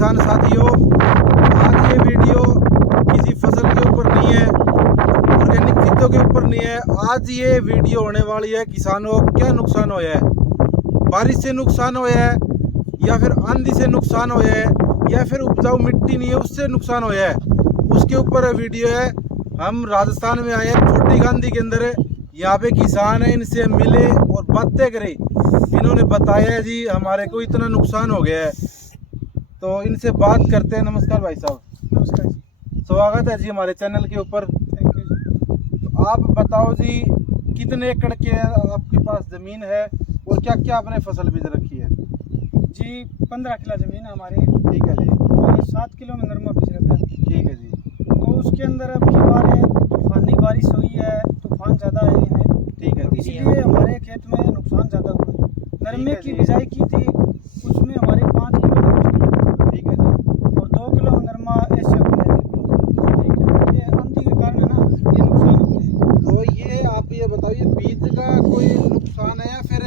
किसान साथियों, आज ये वीडियो किसी फसल के ऊपर नहीं है, ऑर्गेनिक चीज़ों के ऊपर नहीं है। आज ये वीडियो होने वाली है किसानों को क्या नुकसान होया है, बारिश से नुकसान होया है या फिर आंधी से नुकसान होया है या फिर उपजाऊ मिट्टी नहीं है उससे नुकसान होया है, उसके ऊपर वीडियो है। हम राजस्थान में आए हैं, छोटी गांधी के अंदर। यहाँ पे किसान है, इनसे मिले और बातें करें। इन्होंने बताया है जी हमारे को इतना नुकसान हो गया है, तो इनसे बात करते हैं। नमस्कार भाई साहब। नमस्कार, स्वागत है जी हमारे चैनल के ऊपर। थैंक यू जी। तो आप बताओ जी, कितने एकड़ के आपके पास ज़मीन है और क्या क्या आपने फसल बीज रखी है? जी 15 किला ज़मीन है हमारी ठीक है जी। और 7 किलो में नरमा बीज रखा है। ठीक है जी। तो उसके अंदर अब की बार है तूफानी बारिश हुई है, तूफान ज़्यादा आए हैं, ठीक है जी। इसलिए हमारे खेत में नुकसान ज़्यादा हुआ है। नरमे की जी। बिजाई की थी, उसमें हमारे 5 किलो नरमा, ठीक है जी। और 2 किलो नरमा ऐसे हो गया है। ठीक है। ये आंधी के कारण है ना, ये नुकसान होते हैं। तो ये आप ये बताइए, बीज का कोई नुकसान है या फिर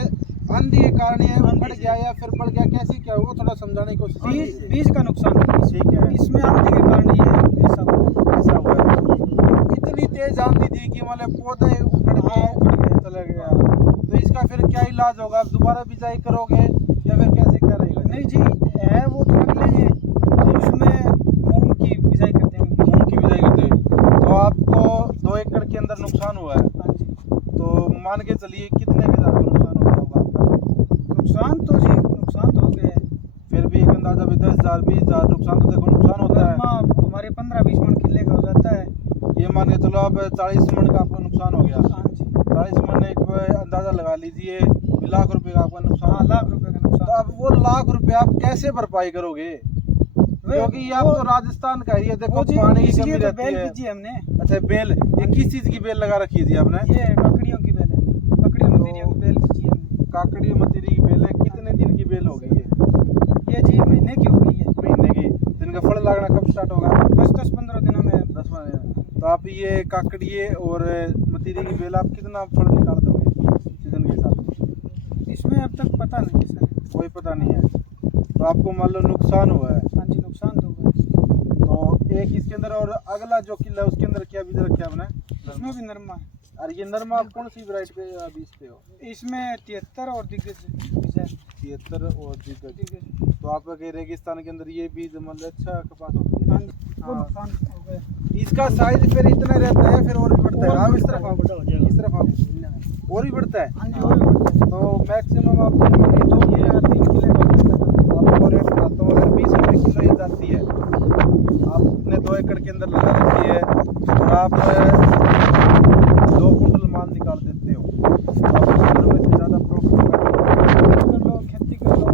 आंधी के कारण ये बढ़ गया या फिर बढ़ गया, कैसे क्या हुआ, थोड़ा समझाने की कोशिश कीजिए। बीज का नुकसान नहीं है, ठीक है। इसमें आंधी के कारण ये ऐसा हुआ है। ऐसा हुआ है। इतनी तेज आंधी थी कि मतलब पौधे उखड़ के चले गया, तो इसका फिर क्या इलाज होगा? आप दोबारा बिजाई करोगे या फिर कैसे क्या रहेगा? नहीं जी, है वो तो रख लेंगे, उसमें मूंग की बिजाई करते हैं। मूंग की बिजाई करते हैं। तो आपको 2 एकड़ के अंदर नुकसान हुआ है, हाँ जी। तो मान के चलिए कितने के ज़्यादा नुकसान हो गया होगा आपका? नुकसान तो हो गया है। फिर भी एक अंदाजा भी 10,000 20,000 नुकसान तो देखो नुकसान होता है। नरमा हमारे 15-20 मन किले का हो जाता है। ये मान के चलो अब 40 मन का आपको नुकसान हो गया। हाँ जी। 40 मन एक अंदाजा लगा लीजिए, लाख रुपए का आपका नुकसान। हाँ, लाख रुपए का तो नुकसान। अब वो लाख रुपए आप कैसे भरपाई करोगे? क्योंकि ये आप तो राजस्थान का ही है, देखो वो जी, पानी की इसलिए कमी तो रहती बेल है। बीजी हमने। अच्छा बेल, ये किस चीज की बेल लगा रखी है जी आपने? ये ककड़ियों की बेल है, ककड़ियों मतीरियों की बेल बीजी हमने। काकड़ी मतीरी की बेल है। कितने दिन की बेल हो गई है? ये जी महीने की हो गई है। महीने की। तो इनका फल लगना कब स्टार्ट होगा? 10-15 दिनों में। 10 दिन। तो आप ये काकड़िए और मतीरी की बेल आप कितना फल निकाल दोगे सीजन के साथ? इसमें अब तक पता नहीं है सर। कोई पता नहीं है। तो आपको मान लो नुकसान हुआ है। हाँ जी, नुकसान तो हुआ। तो एक इसके अंदर और अगला जो किला है उसके अंदर क्या बीज रखे आपने? इसमें भी नरमा है। और ये नरमा आप कौन सी वैरायटी के बीजते हो? इसमें 73 और दिग्गज बीज है। 73 और दिग्गज। दिग्गज। तो आपके रेगिस्तान के अंदर ये बीज मतलब अच्छा कपास होती हाँ है। जी, वो नुकसान हो गया। इसका साइज फिर इतना रहता है फिर और भी बढ़ता है? और आप भी इस तरफ आओ, बड़ा हो जाएगा। इस तरफ आओ, और भी बढ़ता है। हाँ जी, और भी बढ़ता है। तो मैक्सिमम आप जो ये 3 किले का आपको रेट बताता हूँ। अगर 20 रुपये किलो ये जाती है, आप अपने 2 एकड़ के अंदर लगा रखी है और आप 2 कुंटल माल निकाल देते हो, तो आपको 100 रुपये से ज़्यादा प्रॉफिट कर लो, खेती कर लो,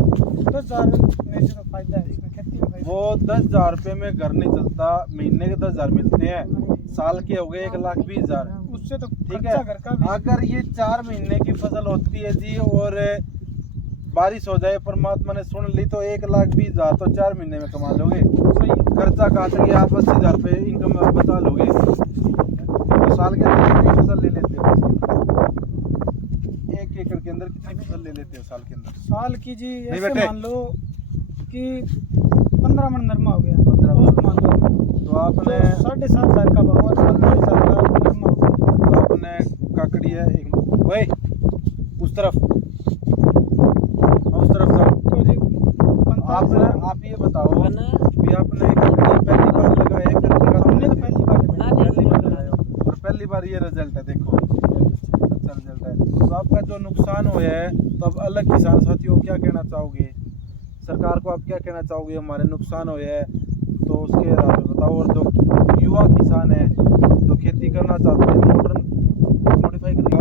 10,000 में से तो फायदा है इसमें, खेती में फायदा। वो 10,000 रुपये में घर नहीं चलता। महीने के 10,000 मिलते हैं, साल के हो गए 1,20,000। उससे तो ठीक खर्चा है। घर का भी। अगर ये 4 महीने की फसल होती है जी और बारिश हो जाए, परमात्मा ने सुन ली, तो 1,20,000 तो 4 महीने में कमा लोगे। सही है। खर्चा काट के आप 80,000 रुपये इनकम बता लोगे। तो साल के अंदर कितनी फसल ले लेते हो? 1 एकड़ के अंदर कितनी फसल ले लेते हो साल के अंदर? साल की जी ऐसे बेटे। मान लो कि 15 मन नरमा हो गया, 15 औसत मान लो। तो आपने 7,500 का भाव, 7,500 का नरमा हो गया। तो आपने काकड़ी है एक वही उस तरफ, उस तरफ जाओ। तो जी आप ये बताओ भी आपने काकड़ी पहली बार लगाए फिर लगा? हमने तो पहली बार लगाया और पहली बार ये रिजल्ट है, देखो अच्छा रिजल्ट है। तो आपका जो नुकसान हुआ है, तो अब अलग किसान साथियों क्या कहना चाहोगे? सरकार को आप क्या कहना चाहोगे? हमारे नुकसान हुए है तो उसके बारे में बताओ। और जो युवा किसान है जो खेती करना चाहते हैं, मॉडर्न मॉडिफाई करना,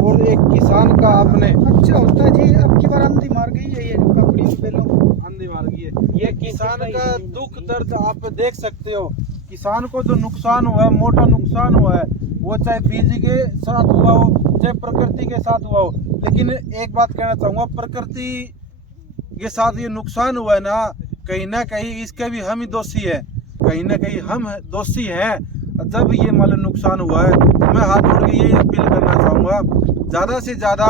और एक किसान का आपने अच्छा होता है जी। अब की बार आंधी मार गई है, ये जो ककड़ी की बेलों को आंधी मार गई है। ये किसान का दुख दर्द आप देख सकते हो। किसान को जो नुकसान हुआ है, मोटा नुकसान हुआ है, वो चाहे बीज के साथ हुआ हो चाहे प्रकृति के साथ हुआ हो। लेकिन एक बात कहना चाहूँगा, प्रकृति के साथ ये नुकसान हुआ है ना कहीं इसके भी हम ही दोषी है, कहीं ना कहीं हम दोषी हैं। जब ये मान नुकसान हुआ है तो मैं हाथ जोड़ के ये अपील करना चाहूँगा, ज़्यादा से ज़्यादा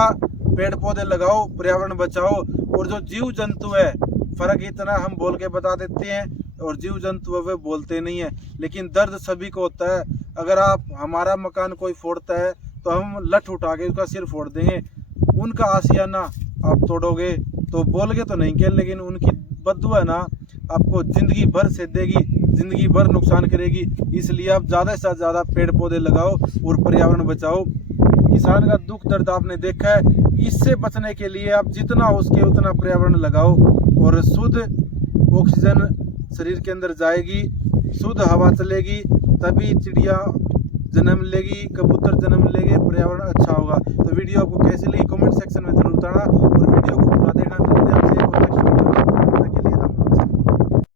पेड़ पौधे लगाओ, पर्यावरण बचाओ, और जो जीव जंतु है फर्क इतना हम बोल के बता देते हैं और जीव जंतु वे बोलते नहीं है, लेकिन दर्द सभी को होता है। अगर आप हमारा मकान कोई फोड़ता है तो हम लठ उठा के उसका सिर फोड़ देंगे, उनका आशियाना आप तोड़ोगे तो बोल के तो नहीं किया, लेकिन उनकी बद्दुआ है ना आपको जिंदगी भर सेधेगी, जिंदगी भर नुकसान करेगी। इसलिए आप ज़्यादा से ज़्यादा पेड़ पौधे लगाओ और पर्यावरण बचाओ। किसान का दुख दर्द आपने देखा है, इससे बचने के लिए आप जितना हो सके उतना पर्यावरण लगाओ और शुद्ध ऑक्सीजन शरीर के अंदर जाएगी, शुद्ध हवा चलेगी, तभी चिड़िया जन्म लेगी, कबूतर जन्म लेंगे, पर्यावरण अच्छा होगा। तो वीडियो आपको कैसी लगी कमेंट सेक्शन में जरूर बताना और वीडियो को पूरा देखना। मिलते हैं आपसे।